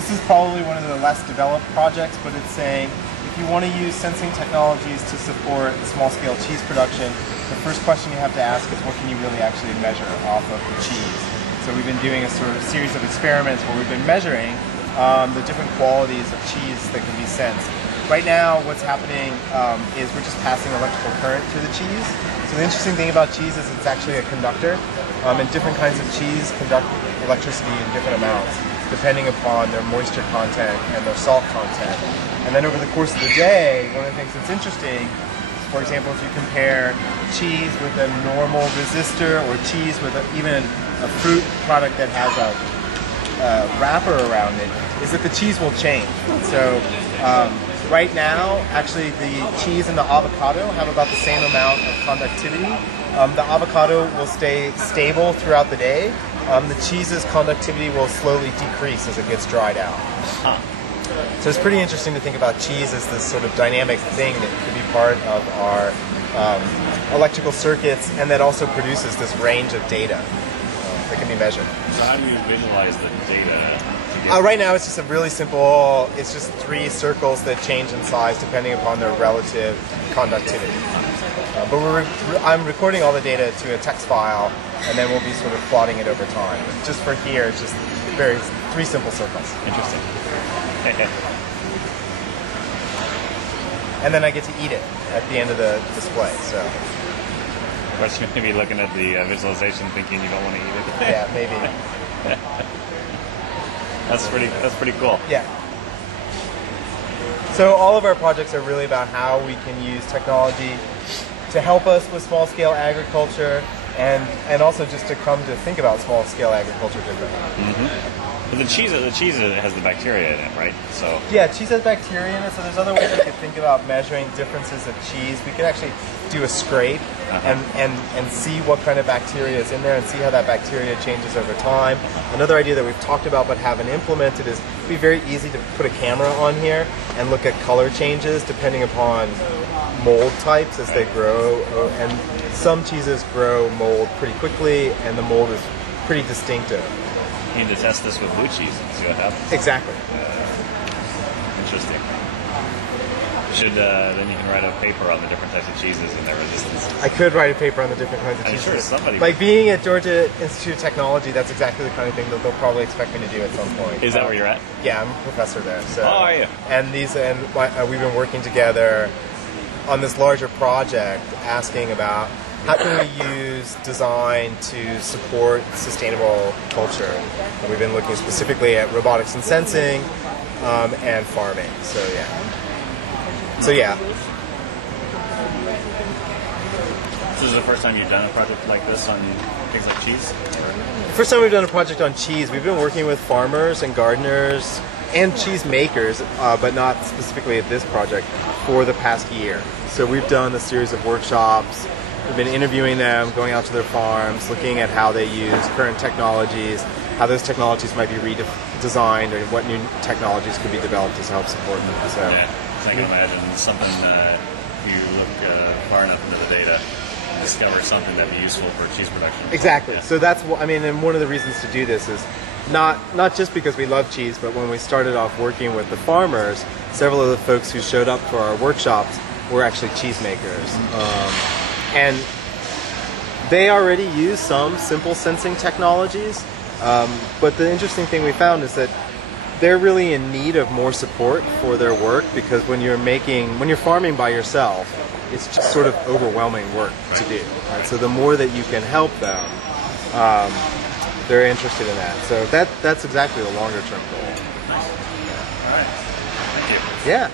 this is probably one of the less developed projects, but it's saying if you want to use sensing technologies to support small-scale cheese production, the first question you have to ask is what can you really actually measure off of the cheese? So we've been doing a sort of series of experiments where we've been measuring the different qualities of cheese that can be sensed. Right now, what's happening is we're just passing electrical current through the cheese. So the interesting thing about cheese is it's actually a conductor, and different kinds of cheese conduct electricity in different amounts, depending upon their moisture content and their salt content. And then over the course of the day, one of the things that's interesting, for example, if you compare cheese with a normal resistor or cheese with even a fruit product that has a wrapper around it, is that the cheese will change. So right now, actually the cheese and the avocado have about the same amount of conductivity. The avocado will stay stable throughout the day. The cheese's conductivity will slowly decrease as it gets dried out. So it's pretty interesting to think about cheese as this sort of dynamic thing that could be part of our electrical circuits, and that also produces this range of data that can be measured. So how do you visualize the data? Right now it's just a really simple, it's just 3 circles that change in size depending upon their relative conductivity. But I'm recording all the data to a text file, and then we'll be sort of plotting it over time. Just for here, it's just 3 simple circles. Interesting. And then I get to eat it at the end of the display. So. Of course, you may be looking at the visualization thinking you don't want to eat it. Yeah, maybe. That's pretty cool. Yeah. So all of our projects are really about how we can use technology to help us with small-scale agriculture, and also just to come to think about small-scale agriculture differently. Mm-hmm. But the cheese has the bacteria in it, right? So yeah, cheese has bacteria in it. So there's other ways we could think about measuring differences of cheese. We could actually do a scrape and see what kind of bacteria is in there and see how that bacteria changes over time. Another idea that we've talked about but haven't implemented is it'd be very easy to put a camera on here and look at color changes depending upon mold types as they grow. And some cheeses grow mold pretty quickly, and the mold is pretty distinctive. You need to test this with blue cheese and see what happens. Exactly. Interesting. Then you can write a paper on the different types of cheeses and their resistance. I could write a paper on the different kinds of cheeses. I'm sure somebody. Like being at Georgia Institute of Technology, that's exactly the kind of thing that they'll probably expect me to do at some point. Is that where you're at? Yeah, I'm a professor there. So. Oh, are you? And we've been working together on this larger project, asking about how can we use design to support sustainable culture? And we've been looking specifically at robotics and sensing and farming. So yeah. So yeah. This is the first time you've done a project like this on things like cheese? First time we've done a project on cheese. We've been working with farmers and gardeners and cheese makers, but not specifically at this project, for the past year. So we've done a series of workshops. We've been interviewing them, going out to their farms, looking at how they use current technologies, how those technologies might be redesigned, or what new technologies could be developed to help support them. So, yeah, I can imagine something you look far enough into the data and discover something that'd be useful for cheese production. Exactly. Yeah. So that's what I mean, and one of the reasons to do this is not just because we love cheese, but when we started off working with the farmers, several of the folks who showed up for our workshops were actually cheesemakers. And they already use some simple sensing technologies, but the interesting thing we found is that they're really in need of more support for their work, because when you're farming by yourself, it's just sort of overwhelming work to do. Right? So the more that you can help them, they're interested in that. So that's exactly the longer term goal. Nice. All right. Thank you. Yeah.